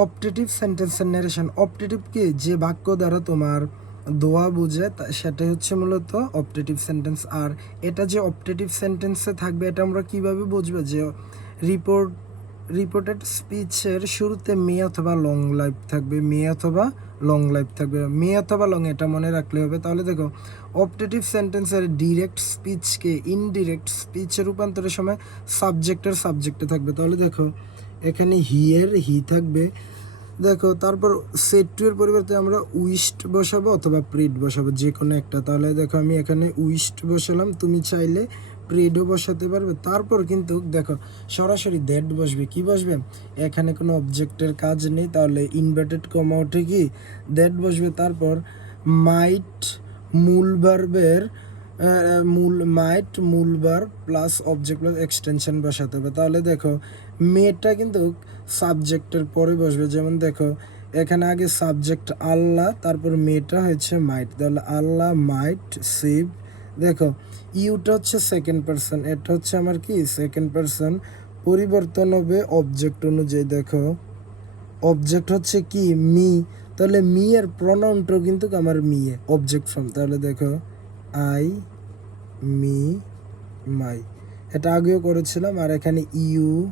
Optative সেন্টেন্সের narration. Optative কি, যে বাক্য দ্বারা তোমার দোয়া বুঝে সেটাই হচ্ছে মূলত অপটেটিভ সেন্টেন্স। আর এটা যে অপটেটিভ সেন্টেন্সে থাকবে এটা আমরা কিভাবে বুঝবো, যে রিপোর্টেড স্পিচের শুরুতে মে অথবা লং লাইফ থাকবে, মে অথবা লং লাইফ থাকবে, মে অথবা লং, এটা মনে রাখলে হবে। তাহলে দেখো অপটেটিভ সেন্টেন্সের ডিরেক্ট স্পিচকে ইনডিরেক্ট স্পিচে রূপান্তরের সময় সাবজেক্টে থাকবে। তাহলে দেখো এখানে হিয়ের হি থাকবে, দেখো তারপর সেট টু এর পরিবর্তে আমরা উইশড বসাবো অথবা প্রেড বসাবো, যে কোনো একটা। তাহলে দেখো আমি এখানে উইশড বসালাম, তুমি চাইলে প্রেডও বসাতে পারবে। তারপর কিন্তু দেখো সরাসরি দ্যাট বসবে, কি বসবে, এখানে কোনো অবজেক্টের কাজ নেই, তাহলে ইনভার্টেড কমা উঠে কি দ্যাট বসবে। তারপর মাইট মূল ভার্বের মূল verb plus object plus extension বসাতে হবে। তাহলে দেখো মেটা কিন্তু সাবজেক্টের পরে বসবে, যেমন দেখো এখানে আগে সাবজেক্ট আল্লাহ, তারপর মেটা হচ্ছে মাইট, তাহলে আল্লাহ মাইট সেভ। দেখো ইউটা হচ্ছে সেকেন্ড পারসন, এটা হচ্ছে আমার কি সেকেন্ড পারসন, পরিবর্তন হবে অবজেক্ট অনুযায়ী। দেখো অবজেক্ট হচ্ছে কি মি, তাহলে মি এর প্রনাউনটাও কিন্তু আমার মিয়ে অবজেক্ট ফর্ম। তাহলে দেখো আই, মি, মাই, এটা আগেও করেছিলাম। আর এখানে ইউর,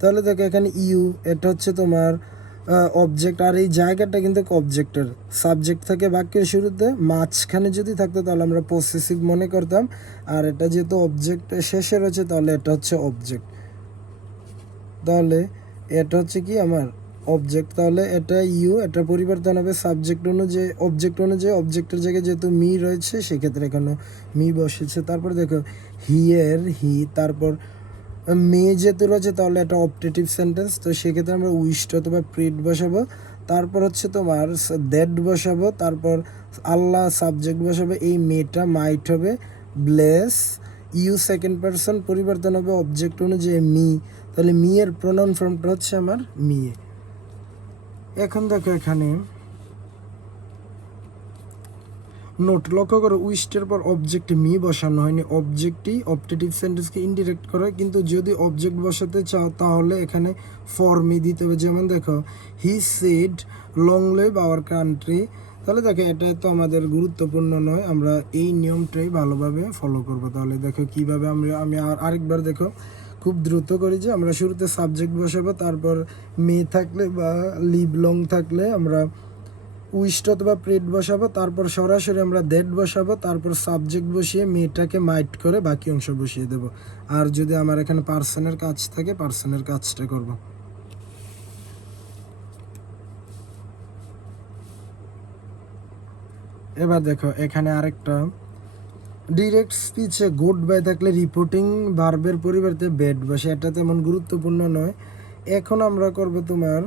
তাহলে দেখো এখানে এটা হচ্ছে তোমার অবজেক্ট, আর এই জায়গাটা কিন্তু অবজেক্টের সাবজেক্ট থাকে বাক্যের শুরুতে, মাঝখানে যদি থাকতো তাহলে আমরা পসেসিভ মনে করতাম। আর এটা যেহেতু অবজেক্ট শেষে রয়েছে তাহলে এটা হচ্ছে অবজেক্ট, তাহলে এটা হচ্ছে কি আমার অবজেক্ট। তাহলে এটা এটা পরিবর্তন হবে সাবজেক্ট অনুযায়ী, অবজেক্টের জায়গায় যেহেতু মি রয়েছে সেক্ষেত্রে এখানে মি বসেছে। তারপর দেখো হি, তারপর মে যেহেতু রয়েছে তাহলে এটা অপটেটিভ সেন্টেন্স, তো সেক্ষেত্রে আমরা উইশড অথবা প্রেড বসাবো। তারপর হচ্ছে তোমার দ্যাট বসাবো, তারপর আল্লাহ সাবজেক্ট বসাবে, এই মেটা মাইট হবে, ব্লেস সেকেন্ড পারসন, পরিবর্তন হবে অবজেক্ট অনুযায়ী মি, তাহলে মি এর প্রোনাউন ফর্মটা হচ্ছে আমার মিয়ে। এখন দেখো এখানে নোট লক্ষ্য করো, উইস্টের পর অবজেক্ট মি বসানো হয়নি, অবজেক্টই অপটেটিভ সেন্টেন্সকে ইনডিরেক্ট করে, কিন্তু যদি অবজেক্ট বসাতে চাও তাহলে এখানে ফর্মি দিতে হবে। যেমন দেখো he said long live our country, তাহলে দেখো এটা তো আমাদের গুরুত্বপূর্ণ নয়, আমরা এই নিয়মটাই ভালোভাবে ফলো করব। তাহলে দেখো কিভাবে আমি আরেকবার দেখো খুব দ্রুত করি, যে আমরা শুরুতে সাবজেক্ট বসাবো, তারপর মে থাকলে বা লিভ লং থাকলে আমরা উইস্ট অথবা প্রেড বসাবো, তারপর সরাসরি আমরা দ্যাট বসাবো, তারপর সাবজেক্ট বসিয়ে মেয়েটাকে মাইট করে বাকি অংশ বসিয়ে দেব। আর যদি আমার এখানে পার্সনের কাজ থাকে পার্সনের কাজটা করব। এবার দেখো এখানে আরেকটা, ডিরেক্ট স্পিচে গুড বাই থাকলে রিপোর্টিং ভার্বের পরিবর্তে ব্যাড বসে, এটা তেমন গুরুত্বপূর্ণ নয়। এখন আমরা করব তোমার